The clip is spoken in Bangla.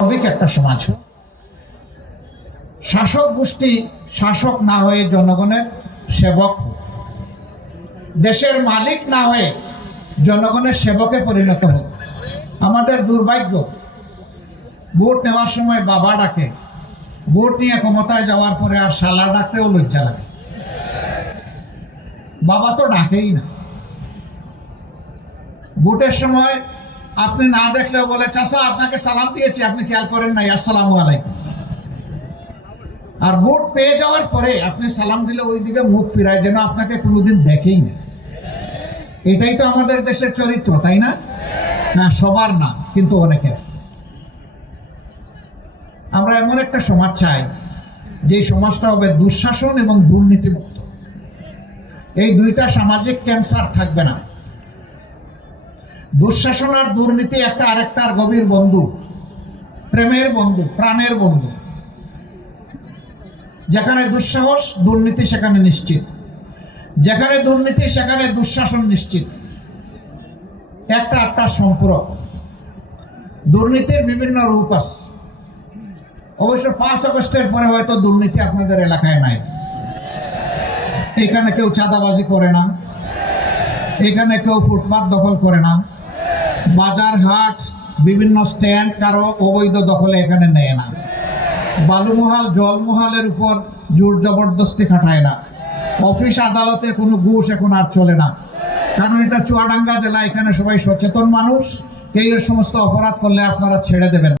স্বাভাবিক একটা সমাজ শাসক গোষ্ঠী শাসক না হয়ে জনগণের সেবক দেশের মালিক না হয়ে জনগণের সেবকে পরিণত হোক। আমাদের দুর্ভাগ্য, ভোট নেওয়ার সময় বাবা ডাকে। ভোট নিয়ে ক্ষমতায় যাওয়ার পরে আর শালা ডাকতেও লজ্জা লাগে। বাবা তো ডাকেই না। ভোটের সময় আপনি না দেখলেও বলে চাষা আপনাকে সালাম দিয়েছি, আপনি খেয়াল করেন নাই, আসসালামু আলাইকুম। আর ভোট পেয়ে যাওয়ার পরে আপনি সালাম দিলে ওই দিকে মুখ ফিরায়, যেন আপনাকে কোনোদিন দেখেই না। এটাই তো আমাদের দেশের চরিত্র, তাই না? না, সবার না, কিন্তু অনেকের। আমরা এমন একটা সমাজ চাই যে সমাজটা হবে দুঃশাসন এবং দুর্নীতিমুক্ত। এই দুইটা সামাজিক ক্যান্সার থাকবে না। দুঃশাসন আর দুর্নীতি একটা আরেকটার গভীর বন্ধু, প্রেমের বন্ধু, প্রাণের বন্ধু। যেখানে দুঃসাহস, দুর্নীতি, সেখানে নিশ্চিত। যেখানে দুর্নীতি, সেখানে দুঃশাসন নিশ্চিত। একটা একটা সম্পূরক। দুর্নীতির বিভিন্ন রূপ আছে। অবশ্য পাঁচ আগস্টের পরে হয়তো দুর্নীতি আপনাদের এলাকায় নাই। এখানে কেউ চাঁদাবাজি করে না। এখানে কেউ ফুটপাত দখল করে না। বাজার হাট, বিভিন্ন স্ট্যান্ড কারও অবৈধ দখলে এখানে নেয় না। বালুমহাল, জলমহালের উপর জোর জবরদস্তি খাটায় না। অফিস আদালতে কোনো ঘুষ এখন আর চলে না। কারণ এটা চুয়াডাঙ্গা জেলা, এখানে সবাই সচেতন মানুষ। কেউ সমস্ত অপরাধ করলে আপনারা ছেড়ে দেবেন